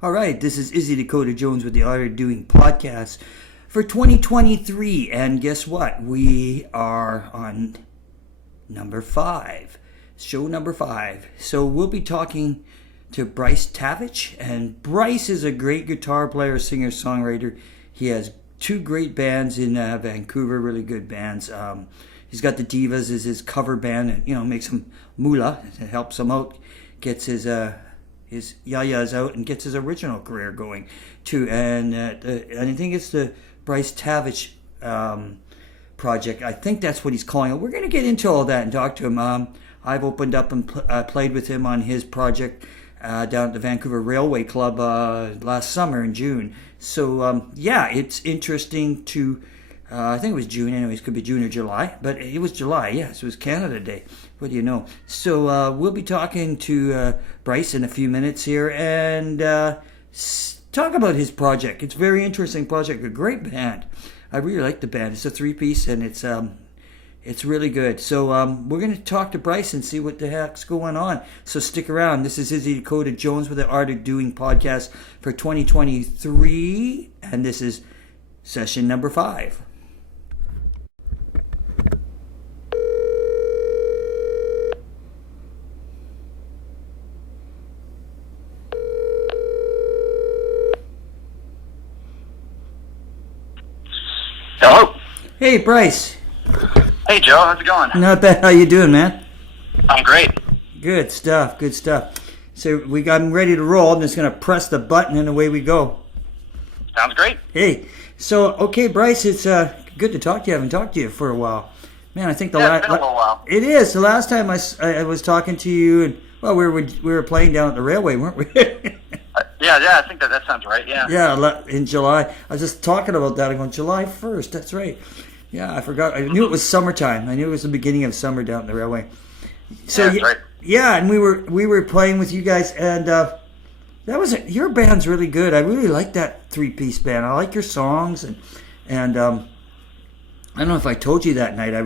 All right, this is Izzy Dakota Jones with the Art of Doing podcast for 2023. And guess what? We are on number 5, show number 5. So we'll be talking to Brice Tabish. And Brice is a great guitar player, singer, songwriter. He has 2 great bands in Vancouver, really good bands. He's got the Divas as his cover band, and makes him moolah. It helps him out, gets his yayas out, and gets his original career going too. And I think it's the Brice Tabish project. I think that's what he's calling it. We're going to get into all that and talk to him. I've opened up and played with him on his project down at the Vancouver Railway Club last summer in June. So it's interesting to. I think it was June, anyways, could be June or July, but it was July, yes, it was Canada Day. What do you know? So we'll be talking to Brice in a few minutes here and talk about his project. It's a very interesting project, a great band. I really like the band. It's a 3-piece and it's really good. So we're going to talk to Brice and see what the heck's going on. So stick around. This is Izzy Dakota Jones with the Art of Doing podcast for 2023, and this is session number 5. Hello. Hey, Brice. Hey, Joe. How's it going? Not bad. How you doing, man? I'm great. Good stuff. Good stuff. So I'm ready to roll. I'm just going to press the button and away we go. Sounds great. Hey. So, okay, Brice, it's good to talk to you. I haven't talked to you for a while. Man, I think it's been a little while. It is. The last time I was talking to you, and we were playing down at the railway, weren't we? Yeah, I think that sounds right, yeah. Yeah, in July. I was just talking about that. I'm going, July 1st, that's right. Yeah, I forgot. I knew it was summertime. I knew it was the beginning of summer down at the railway. So, yeah, that's right. Yeah, and we were playing with you guys, and your band's really good. I really like that 3-piece band. I like your songs, and I don't know if I told you that night. I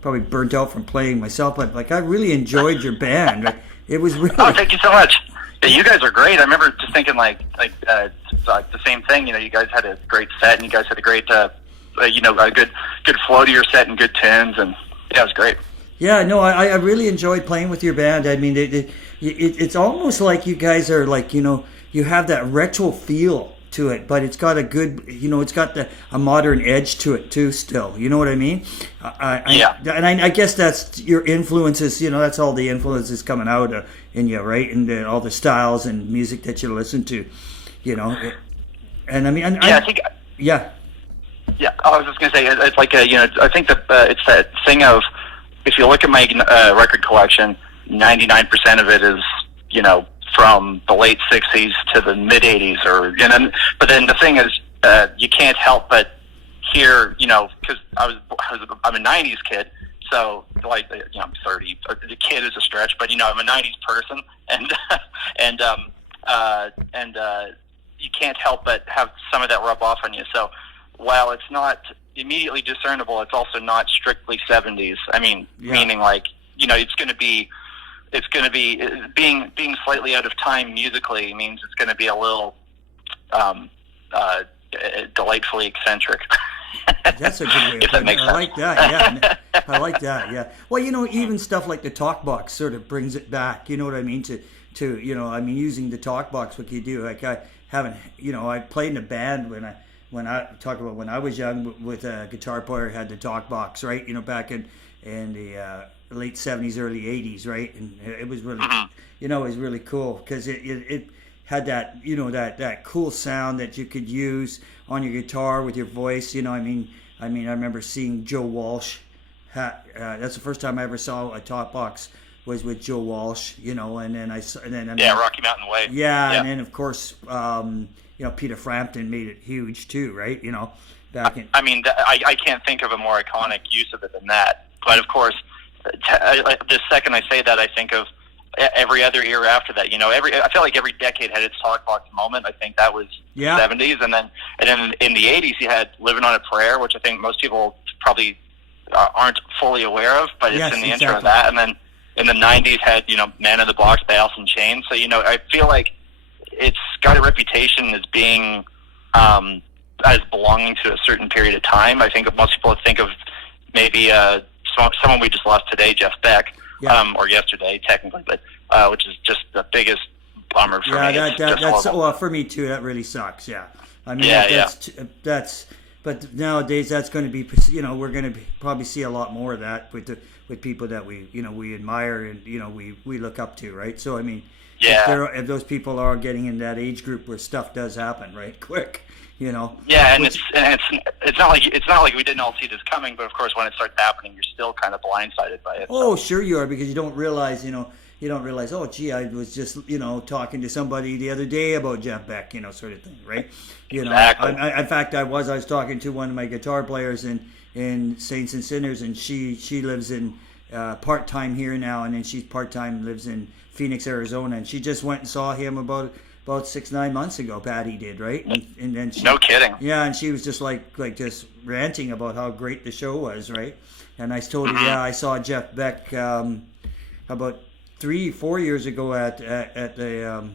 probably burnt out from playing myself, but I really enjoyed your band. It was really. Oh, thank you so much. Yeah, you guys are great. I remember just thinking like the same thing. You guys had a great set, and you guys had a great, a good flow to your set and good tunes, and yeah, it was great. Yeah, no, I really enjoyed playing with your band. I mean, it's almost like you guys are you have that retro feel to it, but it's got a good, it's got a modern edge to it too. Still, you know what I mean? Yeah. And I guess that's your influences. That's all the influences coming out in you, right? And all the styles and music that you listen to, And I mean, I think. Yeah. Yeah, I was just gonna say it's like I think that it's that thing of if you look at my record collection, 99% of it is from the late 60s to the mid 80s, but then the thing is you can't help but hear because I'm a 90s kid, so I'm 30. The kid is a stretch, but I'm a 90s person, and you can't help but have some of that rub off on you. So while it's not immediately discernible, it's also not strictly 70s. I mean, meaning it's going to be being slightly out of time musically means it's going to be a little delightfully eccentric. That's a good way of putting it. I like that. Yeah, I like that. Yeah. Well, even stuff like the talk box sort of brings it back. You know what I mean? To using the talk box, what you do. Like I haven't, I played in a band when I talk about when I was young with a guitar player who had the talk box, right? Back in the late 70s, early 80s, right? And it was really, it was really cool because it had that, that cool sound that you could use on your guitar with your voice. I remember seeing Joe Walsh. That's the first time I ever saw a talk box was with Joe Walsh, and then Rocky Mountain Way. Yeah, and then of course, Peter Frampton made it huge too, right? Back in. I can't think of a more iconic use of it than that. But of course, the second I say that, I think of every other era after that. I feel like every decade had its talk box moment. I think that was the 70s, and then in the 80s you had "Living on a Prayer," which I think most people probably aren't fully aware of, but it's in the intro of that. And then in the 90s had "Man in the Box" by Alice in Chains. So I feel like it's got a reputation as being as belonging to a certain period of time. I think most people think of maybe someone we just lost today, Jeff Beck, or yesterday technically, but which is just the biggest bummer for me. That's well for me too. That really sucks. Yeah, I mean that's. But nowadays, that's going to be, we're going to probably see a lot more of that with people that we admire and we look up to, right? So I mean, if those people are getting in that age group where stuff does happen, right, quick, Yeah, and it's not like we didn't all see this coming, but of course, when it starts happening, you're still kind of blindsided by it. Oh, sure you are, because you don't realize, oh, gee, I was just, talking to somebody the other day about Jeff Beck, sort of thing, right? Exactly. In fact, I was talking to one of my guitar players in Saints and Sinners, and she lives in part-time here now, and then she's part-time lives in Phoenix, Arizona, and she just went and saw him about 6-9 months ago. Patty did, right? And then no kidding. Yeah, and she was just like just ranting about how great the show was, right? And I told her, I saw Jeff Beck about 3-4 years ago at the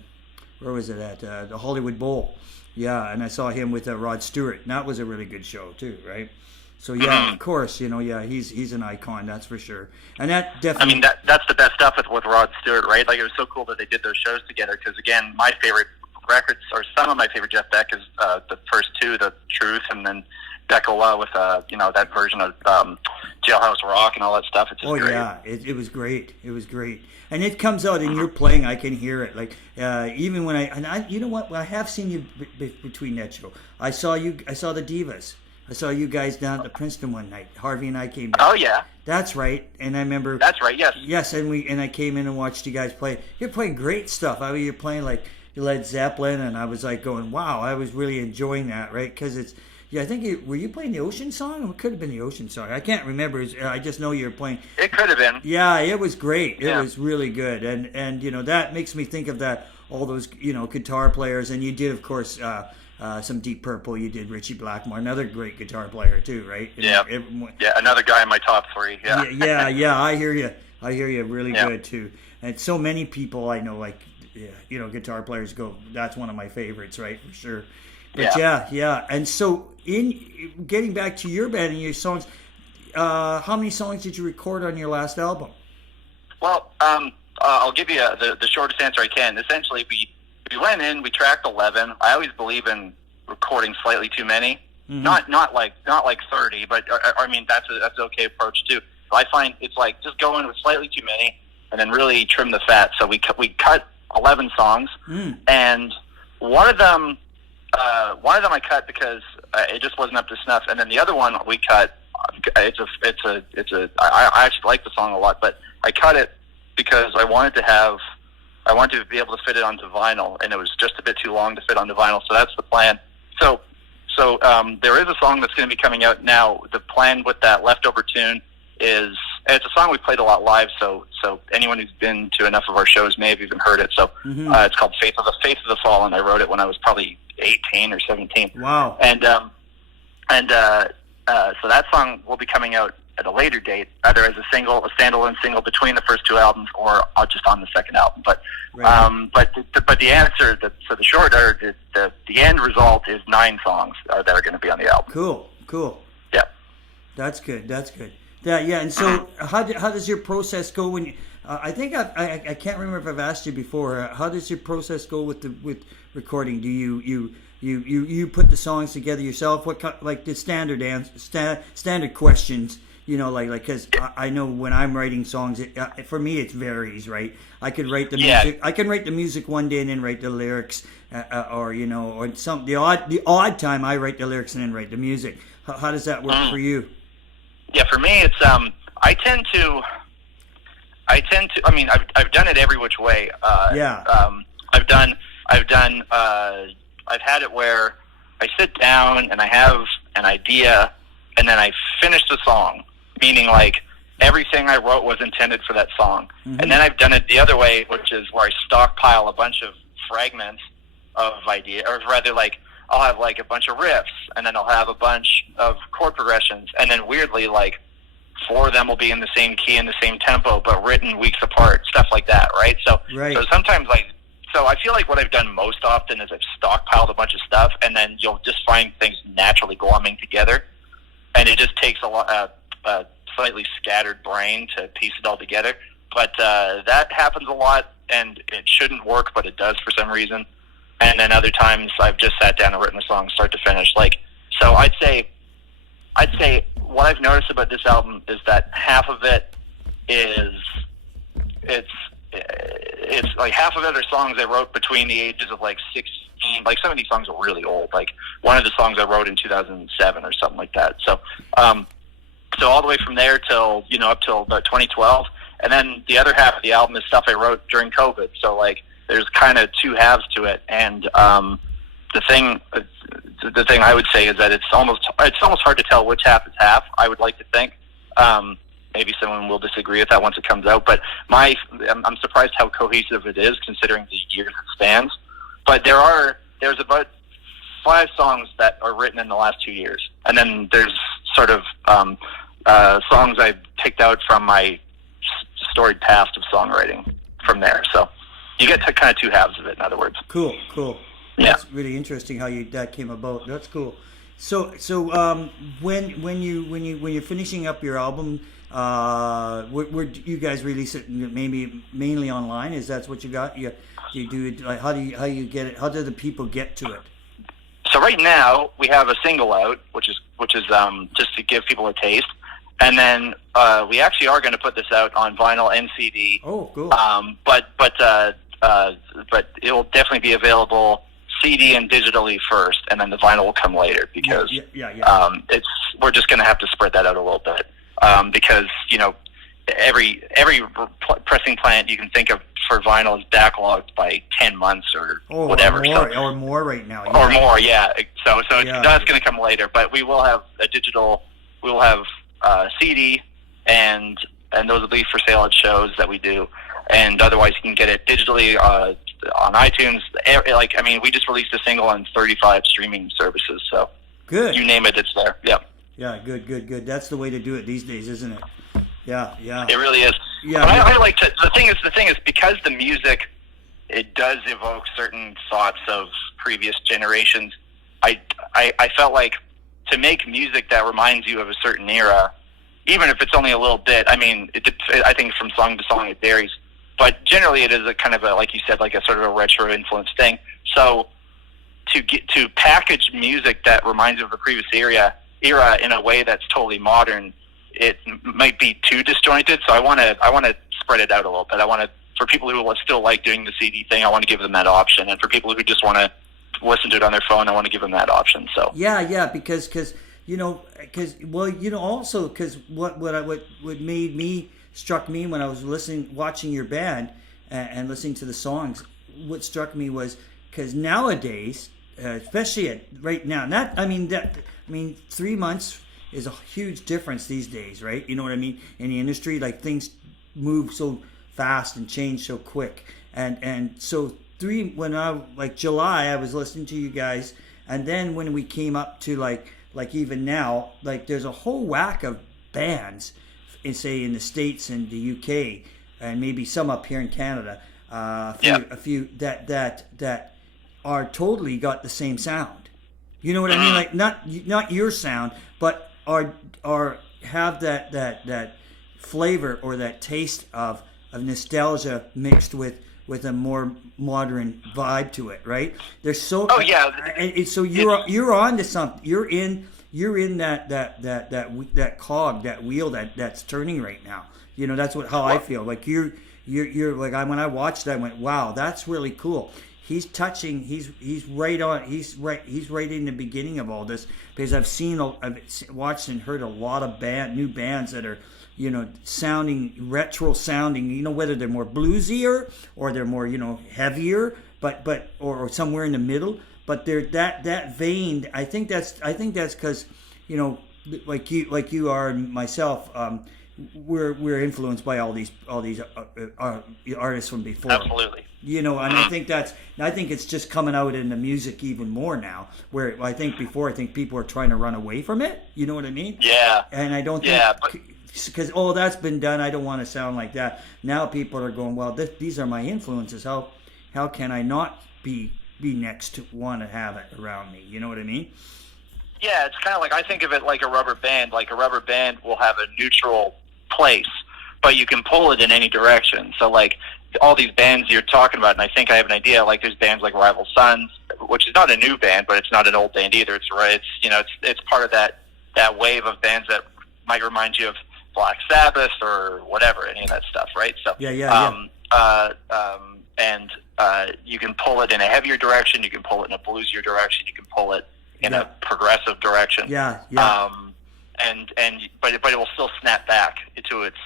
where was it at the Hollywood Bowl. Yeah, and I saw him with Rod Stewart, and that was a really good show too, right? So of course, he's an icon, that's for sure. And that definitely. I mean, that's the best stuff with Rod Stewart, right? Like, it was so cool that they did those shows together. Because again, my favorite records, or some of my favorite Jeff Beck, is the first two, The Truth, and then Dakota with that version of Jailhouse Rock and all that stuff. It's just great. Yeah, it was great. It was great, and it comes out in your playing. I can hear it. Like even when I you know what? I have seen you between that show. I saw the Divas. I saw you guys down at the Princeton one night. Harvey and I came down. Oh yeah, that's right. And I remember. That's right. Yes. Yes, and I came in and watched you guys play. You're playing great stuff. I mean, you're playing like Led Zeppelin, and I was like going, wow, I was really enjoying that, right? Because it's. Yeah, I think were you playing the Ocean Song? It could have been the Ocean Song. I can't remember. I just know you were playing. It could have been. Yeah, it was great. It was really good, and that makes me think of that all those guitar players, and you did of course some Deep Purple. You did Richie Blackmore, another great guitar player too, right? Yeah, another guy in my top 3. Yeah, yeah. I hear you. Really good too. And so many people I know, like guitar players go. That's one of my favorites, right? For sure. But yeah. And so, in getting back to your band and your songs, how many songs did you record on your last album? Well, I'll give you the shortest answer I can. Essentially, we went in, we tracked 11. I always believe in recording slightly too many, not like 30, but I mean that's an okay approach too. So I find it's like just go in with slightly too many, and then really trim the fat. So we cut 11 songs, and one of them I cut because it just wasn't up to snuff, and then the other one we cut. I actually like the song a lot, but I cut it because I wanted to be able to fit it onto vinyl, and it was just a bit too long to fit onto vinyl. So that's the plan. So there is a song that's going to be coming out now. The plan with that leftover tune is, and it's a song we played a lot live. So anyone who's been to enough of our shows may have even heard it. So it's called Faith of the Fallen. I wrote it when I was probably 18 or 17. Wow. And so that song will be coming out at a later date, either as a standalone single between the first two albums, or just on the second album. But but the answer, the short, or the end result is 9 songs that are going to be on the album. Cool. Yeah, that's good. Yeah. And so, how does your process go when you? I think I can't remember if I've asked you before. How does your process go with recording? Do you put the songs together yourself? What like the standard questions? Like because I know when I'm writing songs, for me it varies, right? I could write the music. I can write the music one day and then write the lyrics, or the odd time I write the lyrics and then write the music. How does that work for you? Yeah, for me it's I tend to. I mean, I've done it every which way. I've had it where I sit down and I have an idea, and then I finish the song. Meaning, like, everything I wrote was intended for that song. And then I've done it the other way, which is where I stockpile a bunch of fragments of idea, or rather, like, I'll have, like, a bunch of riffs, and then I'll have a bunch of chord progressions, and then weirdly, like, 4 of them will be in the same key and the same tempo, but written weeks apart, stuff like that, right? So sometimes, like, So I feel like what I've done most often is I've stockpiled a bunch of stuff, and then you'll just find things naturally glomming together, and it just takes a slightly scattered brain to piece it all together. But that happens a lot, and it shouldn't work, but it does for some reason. And then other times I've just sat down and written a song start to finish. So I'd say what I've noticed about this album is that half of it is it's like half of it are songs I wrote between the ages of like 16. Like some of these songs are really old. Like one of the songs I wrote in 2007 or something like that. So all the way from there till up till about 2012, and then the other half of the album is stuff I wrote during COVID. So like there's kind of two halves to it, and the thing I would say is that it's almost hard to tell which half is half. I would like to think. Maybe someone will disagree with that once it comes out, but I'm surprised how cohesive it is considering the years it spans. But there's about 5 songs that are written in the last 2 years, and then there's sort of songs I picked out from my storied past of songwriting from there. So you get to kind of two halves of it, in other words. Cool. Yeah. That's really interesting how that came about. That's cool. So when you're finishing up your album, where do you guys release it? Maybe mainly online. Is that what you got? You do it like how do you get it? How do the people get to it? So right now we have a single out, which is just to give people a taste, and then we actually are going to put this out on vinyl and CD. Oh, cool. But it will definitely be available CD and digitally first, and then the vinyl will come later because we're just going to have to spread that out a little bit because every pressing plant you can think of for vinyl is backlogged by 10 months or whatever, or more right now, or more, yeah. So that's going to come later, but we will have a digital. We will have CD, and those will be for sale at shows that we do, and otherwise you can get it digitally on iTunes. We just released a single on 35 streaming services, so good. You name it, it's there. Yeah. Yeah, good. That's the way to do it these days, isn't it? Yeah. It really is. Yeah. But I like to. The thing is, because the music, it does evoke certain thoughts of previous generations. I felt like to make music that reminds you of a certain era, even if it's only a little bit. I mean, I think from song to song it varies. But generally, it is a kind of like you said, like a sort of a retro influence thing. So to package music that reminds you of a previous era in a way that's totally modern, it might be too disjointed. So I want to spread it out a little bit. For people who will still like doing the CD thing, I want to give them that option. And for people who just want to listen to it on their phone, I want to give them that option. So because what made me struck me when I was watching your band and listening to the songs, what struck me was because nowadays, especially right now, 3 months is a huge difference these days, right? You know what I mean? In the industry, like things move so fast and change so quick, and so July, I was listening to you guys, and then when we came up to like even now, like there's a whole whack of bands. Say in the States and the UK, and maybe some up here in Canada, a few that are totally got the same sound. You know what I mean? Like not your sound, but are have that flavor or that taste of nostalgia mixed with a more modern vibe to it, right? There's so so you're on to something. You're in that cog, that wheel that's turning right now. That's how I feel. Like you're like when I watched that, I went, wow, that's really cool. He's touching. He's right on. He's right in the beginning of all this, because I've watched and heard a lot of new bands that are sounding retro sounding. Whether they're more bluesier or they're more heavier, but or somewhere in the middle. But they're that vein. I think that's because like you are and myself, we're influenced by all these artists from before. Absolutely. And I think it's just coming out in the music even more now. Where I think before, people are trying to run away from it. You know what I mean? Yeah. And I don't think. Yeah, because that's been done. I don't want to sound like that. Now people are going, well, these are my influences. How how can I not be next to want to have it around me? You know what I mean? Yeah, it's kind of like, I think of it like a rubber band. Like a rubber band will have a neutral place, but you can pull it in any direction. So like all these bands you're talking about, and I think I have an idea, like there's bands like Rival Sons, which is not a new band, but it's not an old band either. It's part of that wave of bands that might remind you of Black Sabbath or whatever, any of that stuff, right? So you can pull it in a heavier direction, you can pull it in a bluesier direction, you can pull it in a progressive direction. Yeah. But it will still snap back to its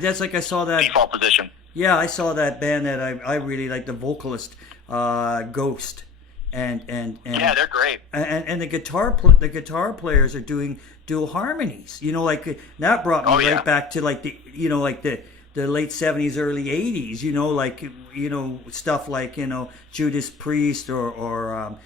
that's like I saw that default position. Yeah, I saw that band that I really like, the vocalist, Ghost, and yeah, they're great. And the guitar players are doing dual harmonies. You know, like that brought me right back to like the late 70s, early 80s. You know, like stuff like Judas Priest or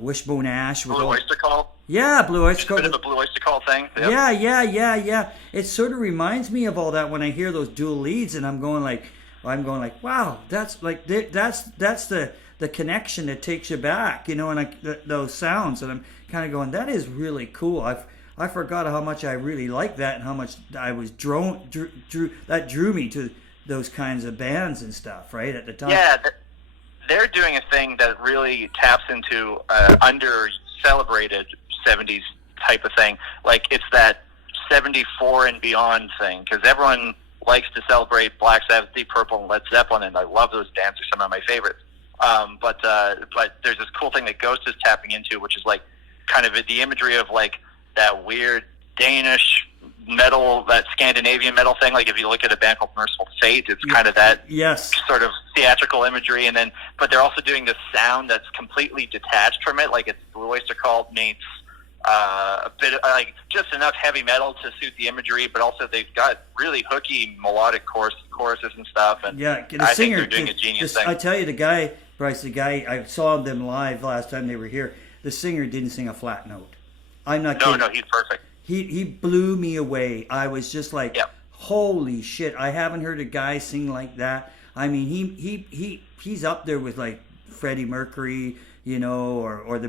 Wishbone Ash with Blue Oyster Cult. Yeah, Blue Oyster Cult. A bit of a Blue Oyster Cult thing. Yep. Yeah. It sort of reminds me of all that when I hear those dual leads, and I'm going like, wow, that's the connection that takes you back, and those sounds, and I'm kind of going, that is really cool. I forgot how much I really like that, and how much I was drew me to those kinds of bands and stuff, right, at the time. Yeah, they're doing a thing that really taps into under-celebrated 70s type of thing. Like, it's that 74 and beyond thing, because everyone likes to celebrate Black Sabbath, Deep Purple, and Led Zeppelin, and I love those bands. They're some of my favorites. But there's this cool thing that Ghost is tapping into, which is like kind of the imagery of like that weird Danish metal, that Scandinavian metal thing. Like if you look at a band called Merciful Fate, it's kind of that sort of theatrical imagery, but they're also doing this sound that's completely detached from it. Like it's Blue Oyster Cult meets a bit of, like just enough heavy metal to suit the imagery, but also they've got really hooky melodic choruses and stuff. And I think they're doing a genius thing. I tell you, the guy, Brice, I saw them live last time they were here. The singer didn't sing a flat note. I'm not kidding. No, he's perfect. He blew me away. I was just like, holy shit! I haven't heard a guy sing like that. I mean, he's up there with like Freddie Mercury, or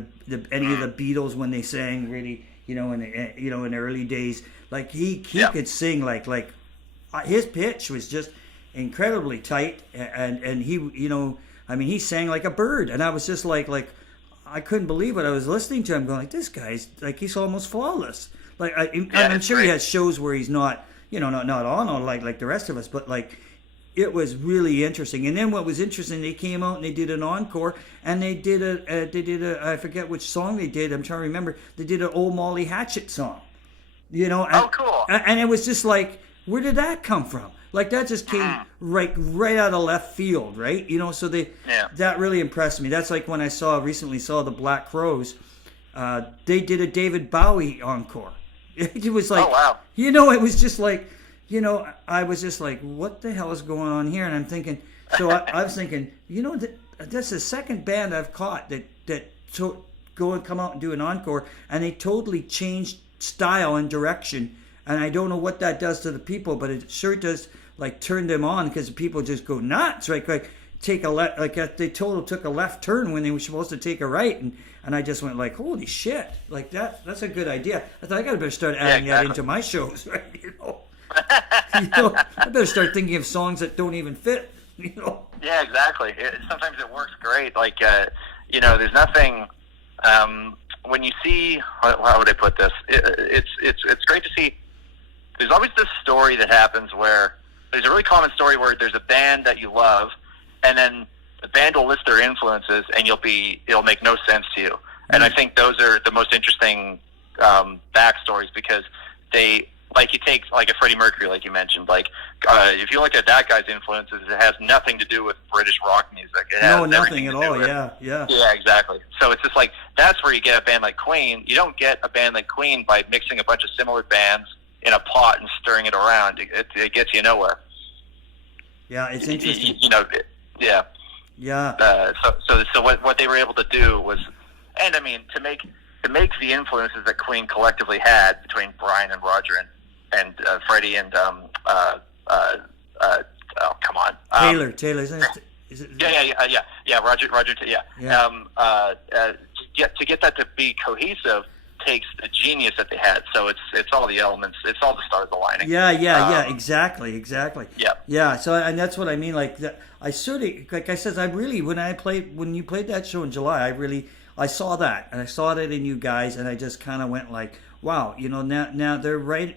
any of the Beatles when they sang really, in the early days. Like he could sing like his pitch was just incredibly tight, and he he sang like a bird, and I was just like I couldn't believe it. I was listening to him going like, this guy's like, he's almost flawless. Like I'm sure he has shows where he's not, not on like the rest of us, but like it was really interesting. And then what was interesting, they came out and they did an encore, and they did a I forget which song they did. I'm trying to remember. They did an old Molly Hatchet song, And, oh, cool. And it was just like, where did that come from? Like that just came right out of left field, right? So that really impressed me. That's like when I recently saw the Black Crowes. They did a David Bowie encore. It was like, oh, wow. It was just like, I was just like, what the hell is going on here? And I'm thinking, I was thinking, that's the second band I've caught that go and come out and do an encore, and they totally changed style and direction. And I don't know what that does to the people, but it sure does, like, turn them on, because people just go nuts, right? Like take a left, like they took a left turn when they were supposed to take a right, and I just went like, holy shit, like that's a good idea. I thought I better start adding that into my shows, right? I better start thinking of songs that don't even fit, Yeah, exactly. Sometimes it works great. Like, there's nothing. When you see, how would I put this? It's great to see. There's always this story that happens where there's a really common story where there's a band that you love, and then the band will list their influences, and it'll make no sense to you. And I think those are the most interesting backstories, because they, like, you take like a Freddie Mercury, like you mentioned, like if you look at that guy's influences, it has nothing to do with British rock music. It has nothing at all. Yeah, exactly. So it's just like, that's where you get a band like Queen. You don't get a band like Queen by mixing a bunch of similar bands in a pot and stirring it around. It gets you nowhere. Yeah, it's interesting. Yeah. So what they were able to do was, and I mean, to make the influences that Queen collectively had between Brian and Roger and Freddie and oh, come on, Taylor, isn't it? Is it? Yeah. Roger, yeah. Yeah. To get that to be cohesive takes the genius that they had. So it's all the elements. It's all the stars aligning. Yeah. Exactly. Yeah. Yeah. So, and that's what I mean. Like, I sort of, like I said, I really, when you played that show in July, I saw that, and I saw that in you guys, and I just kind of went like, wow, now they're right.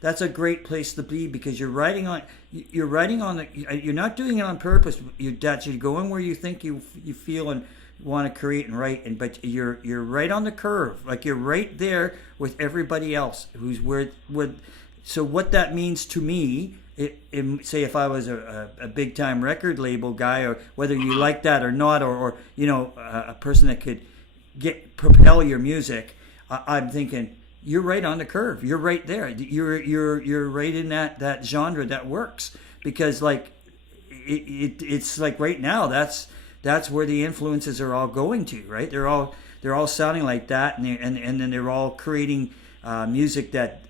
That's a great place to be, because you're writing on you're not doing it on purpose. You're going where you think you feel and want to create and write, but you're right on the curve, like you're right there with everybody else who's where. So what that means to me, say if I was a big time record label guy, or whether you like that or not, or a person that could propel your music, I'm thinking, you're right on the curve. You're right there. You're right in that genre that works, because like it's like right now that's where the influences are all going to, right? They're all sounding like that, and then they're all creating music that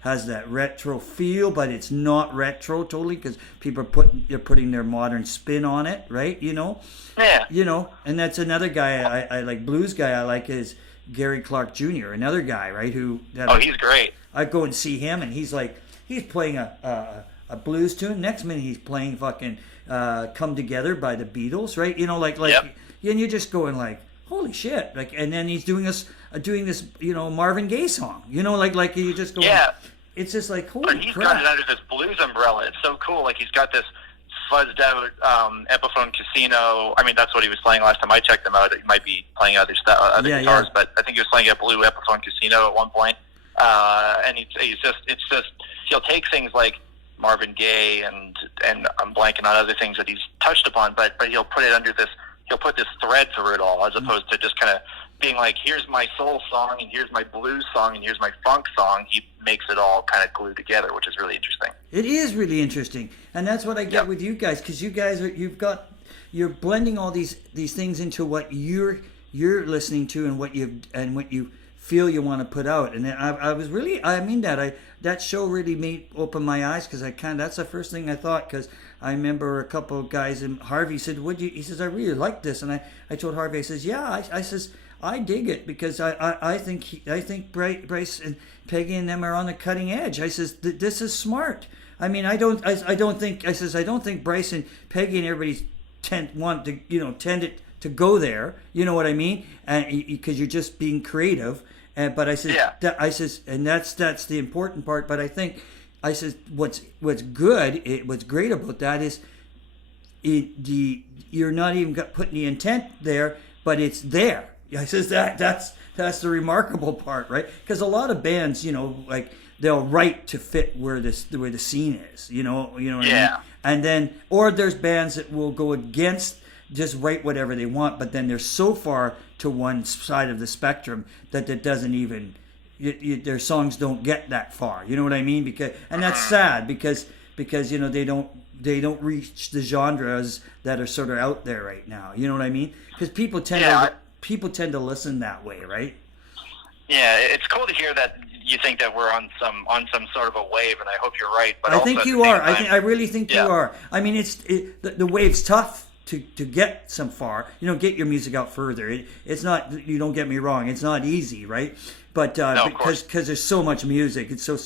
has that retro feel, but it's not retro totally, because people they're putting their modern spin on it, right? Yeah. And that's another guy I like, blues guy I like, is Gary Clark Jr., another guy, right? He's great. I go and see him, and he's playing a blues tune. Next minute, he's playing fucking "Come Together" by the Beatles, right? Yep. And you're just going like, holy shit! Like, and then he's doing this Marvin Gaye song, like you just go, yeah. It's just like, holy But he's crap! got it under this blues umbrella. It's so cool. Like, he's got this fuzzed out Epiphone Casino. I mean, that's what he was playing last time I checked him out. He might be playing other guitars, but I think he was playing a blue Epiphone Casino at one point. And he'll take things like Marvin Gaye and I'm blanking on other things that he's touched upon, but he'll put it under this. He'll put this thread through it all, as opposed to just kind of being like, here's my soul song, and here's my blues song, and here's my funk song. He makes it all kind of glued together, which is really interesting. It is really interesting, and that's what I get with you guys, because you guys you're blending all these things into what you're listening to, and what you feel you want to put out. And that show really open my eyes, because that's the first thing I thought, because I remember a couple of guys, and Harvey said, he says, I really like this, and I told Harvey, I says, yeah, I says, I dig it, because I think Brice and Peggy and them are on the cutting edge. I says, this is smart. I mean, I don't think Brice and Peggy and everybody tend it to go there. You know what I mean? And because you're just being creative. But I says, and that's the important part. But I says, what's good, what's great about that is you're not even putting the intent there, but it's there. I says that's the remarkable part, right? Because a lot of bands, like, they'll write to fit where the scene is, you know what I mean? And then, or there's bands that will go against, just write whatever they want, but then they're so far to one side of the spectrum that it doesn't even, their songs don't get that far. You know what I mean? And that's sad, because they don't reach the genres that are sort of out there right now. You know what I mean? Because people tend to listen that way, right? Yeah, it's cool to hear that you think that we're on some sort of a wave, and I hope you're right. But I think you are. I really think you Yeah. are. I mean, the wave's tough to get some far. Get your music out further. It's not. You don't get me wrong. It's not easy, right? But because there's so much music, it's so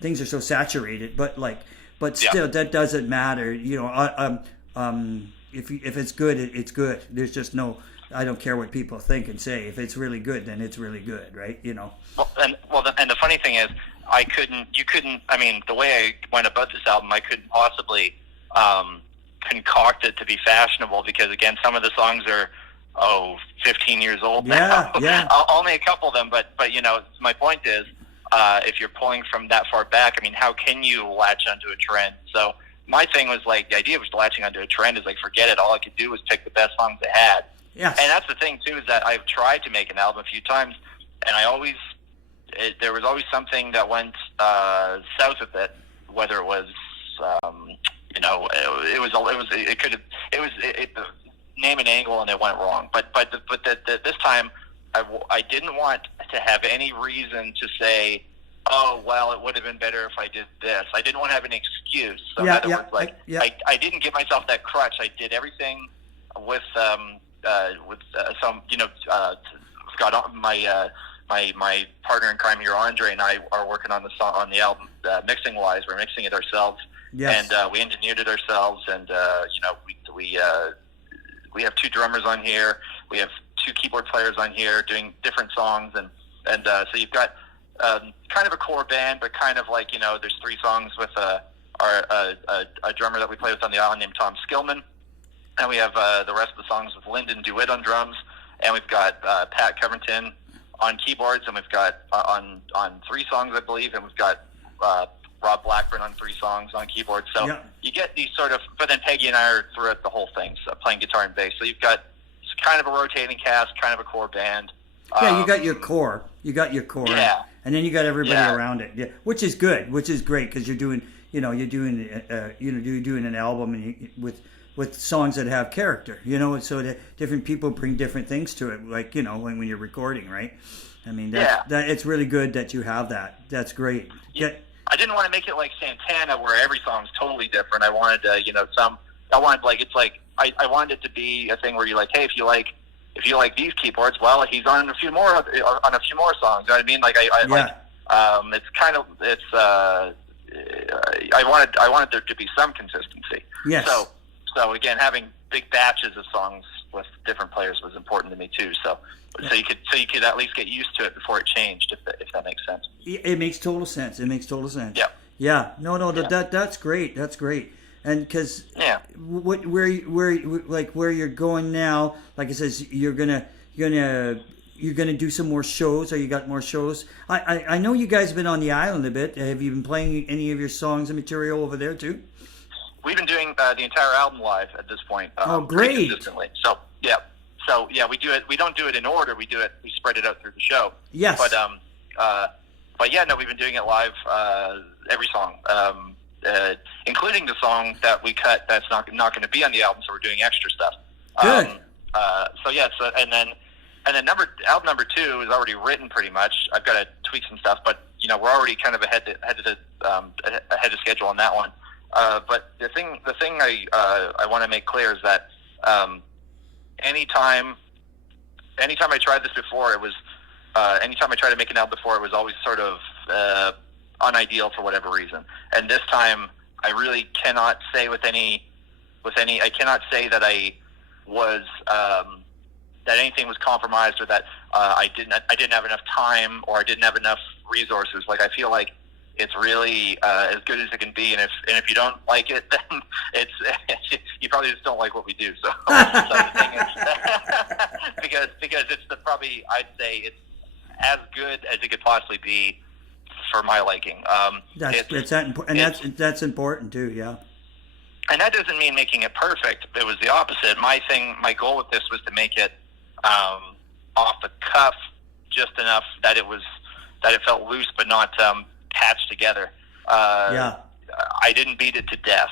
things are so saturated. But still, that doesn't matter. If it's good, it's good. There's just no. I don't care what people think and say. If it's really good, then it's really good, right? Well, and the funny thing is, you couldn't. I mean, the way I went about this album, I couldn't possibly concoct it to be fashionable, because again, some of the songs are 15 years old now. Yeah. Only a couple of them, but my point is, if you're pulling from that far back, I mean, how can you latch onto a trend? So my thing was like, the idea of latching onto a trend is like, forget it. All I could do was pick the best songs I had. Yes. And that's the thing too, is that I've tried to make an album a few times, and there was always something that went south with it, whether it was name an angle and it went wrong. But this time I didn't want to have any reason to say, oh, well, it would have been better if I did this. I didn't want to have an excuse. So Yeah, in other words, like, yeah. I didn't give myself that crutch. I did everything with some, we've got my partner in crime here, Andre, and I are working on the song, on the album, mixing wise. We're mixing it ourselves. Yes. And we engineered it ourselves, and we have 2 drummers on here. We have 2 keyboard players on here doing different songs, and so you've got kind of a core band, but kind of like, there's 3 songs with a drummer that we play with on the island named Tom Skillman, and we have the rest of the songs with Lyndon DeWitt on drums, and we've got Pat Covington on keyboards, and we've got on 3 songs, I believe, and we've got Rob Blackburn on 3 songs on keyboard. So you get these sort of, but then Peggy and I are throughout the whole thing, so playing guitar and bass. So you've got kind of a rotating cast, kind of a core band. Yeah, you got your core. Yeah. And then you got everybody around it. Yeah, which is good, which is great, because you're doing an album and with songs that have character, so that different people bring different things to it, like, when you're recording, right? I mean, that it's really good that you have that. That's great. Yeah. I didn't want to make it like Santana, where every song's totally different. I wanted to, I wanted it to be a thing where you're like, hey, if you like these keyboards, well, he's on a few more songs. You know what I mean? Like, it's kind of, I wanted there to be some consistency. Yes. So again, having big batches of songs with different players was important to me too. So you could at least get used to it before it changed, if that makes sense. It makes total sense. Yeah. Yeah. No. Yeah. That's great. That's great. And because where you're going now, like I says, you're gonna do some more shows, or you got more shows. I know you guys have been on the island a bit. Have you been playing any of your songs and material over there too? We've been doing the entire album live at this point. Oh, great! Consistently. So we do it. We don't do it in order. We spread it out through the show. Yes. But yeah, no, we've been doing it live. Every song, including the song that we cut that's not going to be on the album. So we're doing extra stuff. Good. And then album number 2 is already written pretty much. I've got to tweak some stuff, but we're already kind of ahead of schedule on that one. But the thing I want to make clear is that anytime I tried this before, it was anytime I tried to make an album before, it was always sort of unideal for whatever reason. And this time, I really cannot say I cannot say that I was that anything was compromised, or that I didn't have enough time, or I didn't have enough resources. Like, I feel like it's really as good as it can be, and if you don't like it, then it's you probably just don't like what we do. So the thing is, because it's I'd say it's as good as it could possibly be for my liking. That's important too. Yeah. And that doesn't mean making it perfect. It was the opposite. My goal with this was to make it off the cuff, just enough that it felt loose but not patched together. I didn't beat it to death.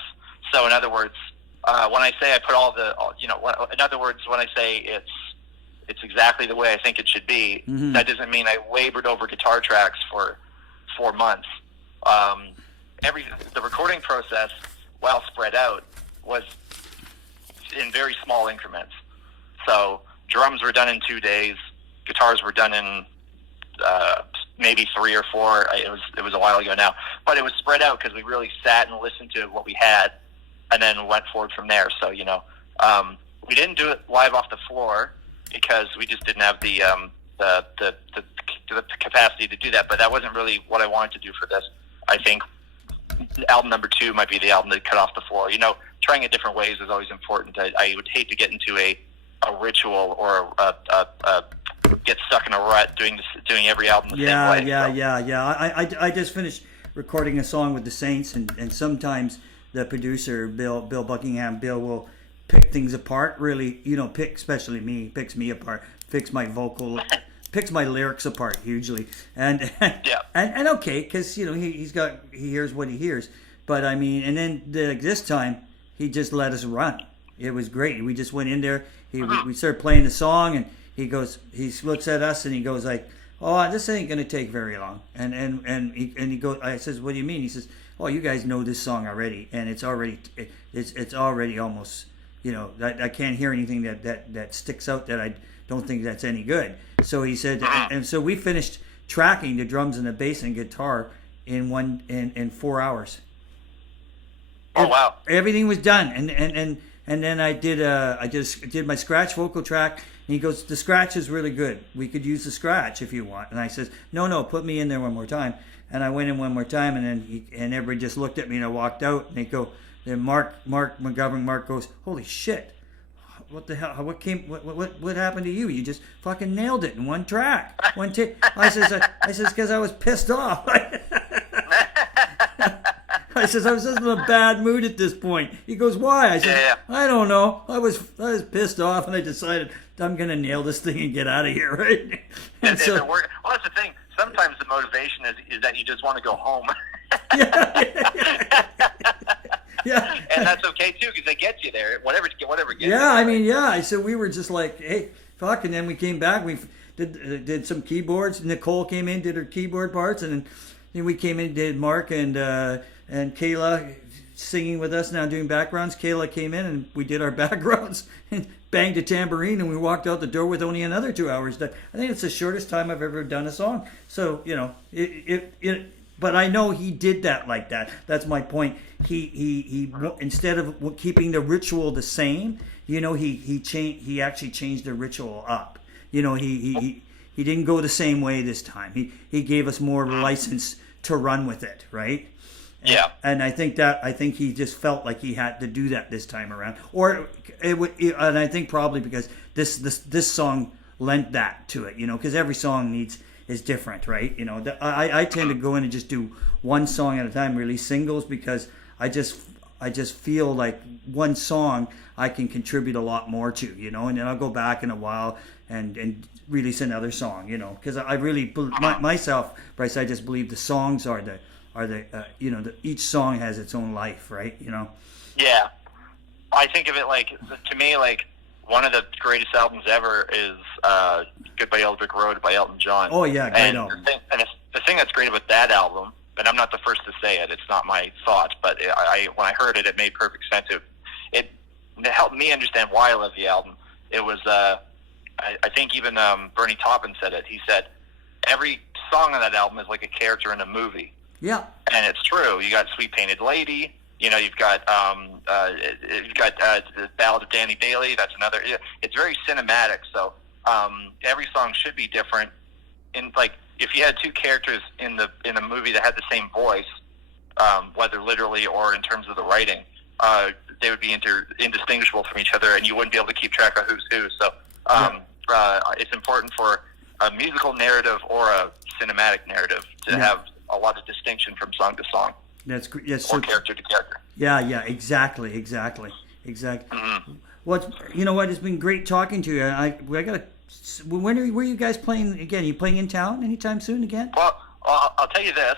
So in other words, when I say I put when I say it's exactly the way I think it should be, that doesn't mean I labored over guitar tracks for 4 months. The recording process, while spread out, was in very small increments. So drums were done in 2 days, guitars were done in maybe 3 or 4. It was a while ago now, but it was spread out because we really sat and listened to what we had, and then went forward from there. So we didn't do it live off the floor because we just didn't have the capacity to do that. But that wasn't really what I wanted to do for this. I think album number 2 might be the album that cut off the floor. Trying it different ways is always important. I would hate to get into a ritual or get stuck in a rut doing every album the same way. Yeah. I just finished recording a song with the Saints, and sometimes the producer Bill Buckingham will pick things apart. Really, especially me, picks me apart, picks my vocal. Picks my lyrics apart hugely, and okay, because he hears what he hears, but I mean, and then this time he just let us run. It was great. We just went in there. We started playing the song, and he looks at us, and he goes like, "Oh, this ain't gonna take very long." And he goes, I says, "What do you mean?" He says, "Oh, you guys know this song already, and it's already almost, I can't hear anything that sticks out that I don't think that's any good." So he said, and so we finished tracking the drums and the bass and guitar in 4 hours. Oh wow! Everything was done, and then I just did my scratch vocal track. And he goes, "The scratch is really good. We could use the scratch if you want." And I says, "No, put me in there one more time." And I went in one more time, and then everybody just looked at me, and I walked out. And they go, then Mark McGovern goes, "Holy shit! What the hell? What happened to you? You just fucking nailed it in one track, one take." I says, "Because I was pissed off." I says, "I was just in a bad mood at this point." He goes, "Why?" I said, "I don't know. I was pissed off, and I decided I'm gonna nail this thing and get out of here." Right? And so, well, that's the thing. Sometimes the motivation is that you just want to go home. Yeah. And that's okay too, because they get you there. Whatever gets you. Yeah, I mean, yeah. So we were just like, "Hey, fuck!" And then we came back. We did some keyboards. Nicole came in, did her keyboard parts, and then we came in, did Mark and Kayla singing with us now doing backgrounds. Kayla came in and we did our backgrounds and banged a tambourine, and we walked out the door with only another 2 hours done. I think it's the shortest time I've ever done a song. So but I know he did that like that. That's my point. He instead of keeping the ritual the same, he actually changed the ritual up. He didn't go the same way this time. He gave us more license to run with it, right? Yeah. And I think he just felt like he had to do that this time around, and I think probably because this song lent that to it, because every song is different, right? I tend to go in and just do one song at a time, release singles, because I just feel like one song I can contribute a lot more to, and then I'll go back in a while and release another song, because I really myself, Brice, I just believe the songs are the each song has its own life, right? Yeah, I think of it like, to me, like one of the greatest albums ever is "Goodbye Yellow Brick Road" by Elton John. Oh yeah, great album. The thing that's great about that album, and I'm not the first to say it, it's not my thought, but when I heard it, it made perfect sense. It helped me understand why I love the album. It was, I think even Bernie Taupin said it. He said, every song on that album is like a character in a movie. Yeah. And it's true. You got "Sweet Painted Lady." You've got the Ballad of Danny Bailey. That's another. It's very cinematic. So every song should be different. In like, if you had two characters in a movie that had the same voice, whether literally or in terms of the writing, they would be indistinguishable from each other, and you wouldn't be able to keep track of who's who. So it's important for a musical narrative or a cinematic narrative to have a lot of distinction from song to song. That's great. Yes, or character to character. Yeah, exactly. Mm-hmm. Well, you know what? It's been great talking to you. I gotta. When are you guys playing again? Are you playing in town anytime soon again? Well, I'll tell you this.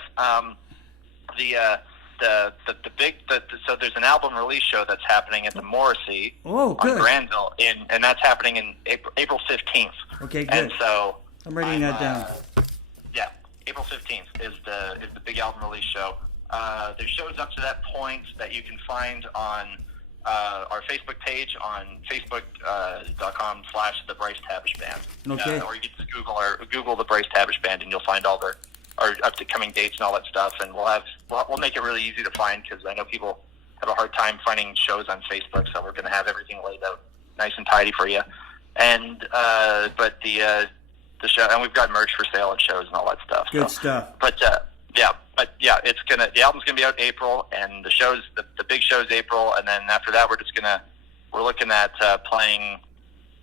So there's an album release show that's happening at the Morrissey on Granville, and that's happening in April 15th. Okay, good. And so I'm writing that down. Yeah, April 15th is the big album release show. There's shows up to that point that you can find on our Facebook page on facebook.com/the Brice Tabish Band. Okay. Or you can just Google the Brice Tabish Band, and you'll find all our up-to-coming dates and all that stuff. And we'll make it really easy to find, because I know people have a hard time finding shows on Facebook. So we're going to have everything laid out nice and tidy for you. And but the show, and we've got merch for sale at shows and all that stuff. Good stuff. But the album's gonna be out April, and the shows, the big show's April, and then after that we're looking at playing.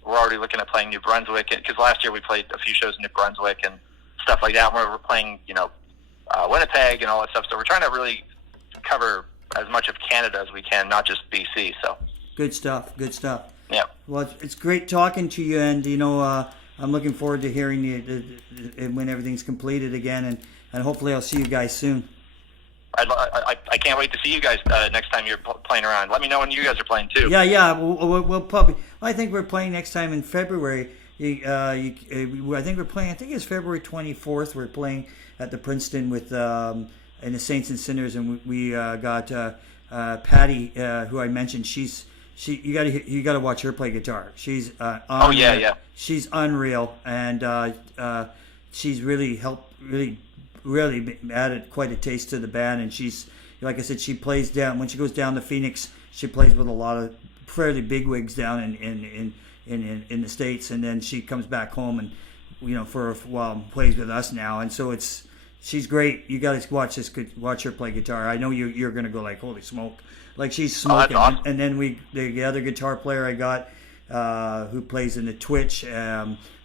We're already looking at playing New Brunswick, because last year we played a few shows in New Brunswick and stuff like that. We're playing, Winnipeg and all that stuff. So we're trying to really cover as much of Canada as we can, not just BC. So good stuff. Yeah. Well, it's great talking to you, and I'm looking forward to hearing when everything's completed again, and hopefully I'll see you guys soon. I can't wait to see you guys next time you're playing around. Let me know when you guys are playing too. Yeah. We'll probably. I think we're playing next time in February, I think we're playing. I think it's February 24th. We're playing at the Princeton with in the Saints and Sinners, and we got Patty, who I mentioned. You gotta watch her play guitar. She's she's unreal, and she's really really added quite a taste to the band. And she's, like I said, she plays down when she goes down to Phoenix. She plays with a lot of fairly big wigs down in the States, and then she comes back home and for a while plays with us now. And so she's great. You got to watch her play guitar. I know you're gonna go like, holy smoke, like she's smoking. Awesome. And then the other guitar player I got who plays in the Twitch,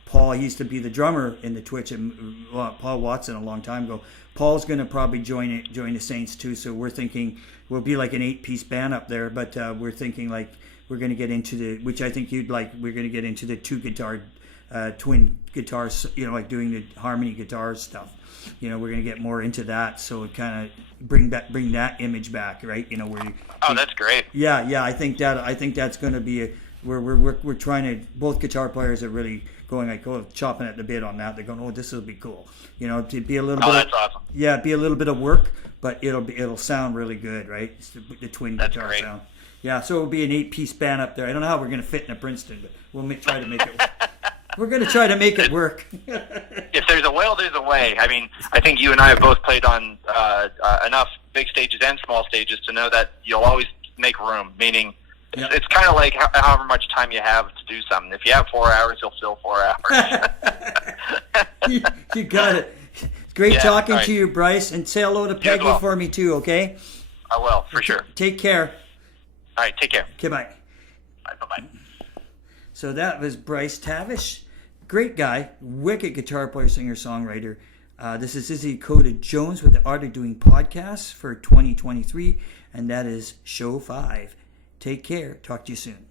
Paul. He used to be the drummer in the Twitch, and Paul Watson a long time ago. Paul's gonna probably join the Saints too. So we're thinking we'll be like an 8-piece band up there, but we're thinking like we're gonna get into which I think you'd like. We're gonna get into the two guitar, twin guitars. Like doing the harmony guitar stuff. We're gonna get more into that. So it kind of bring that image back, right? That's great. Yeah. I think that's gonna be we're trying to. Both guitar players are really going like chopping at the bit on that. They're going, oh, this will be cool. To be a little bit. That's awesome. Yeah, be a little bit of work, but it'll sound really good, right? It's the twin guitar great. sound. Yeah, so it'll be an 8-piece band up there. I don't know how we're going to fit in a Princeton, but we'll try to make it. We're going to try to make it work. If there's a will, there's a way. I mean, I think you and I have both played on enough big stages and small stages to know that you'll always make room. Meaning, it's kind of like however much time you have to do something. If you have 4 hours, you'll fill 4 hours. You got it. It's great talking to you, Brice, and say hello to Peggy for me too. Okay. I will, for sure. Take care. All right, take care. Okay, bye. Bye-bye. So that was Brice Tabish. Great guy, wicked guitar player, singer, songwriter. This is Izzy Dakota Jones with the Art of Doing podcasts for 2023, and that is show 5. Take care. Talk to you soon.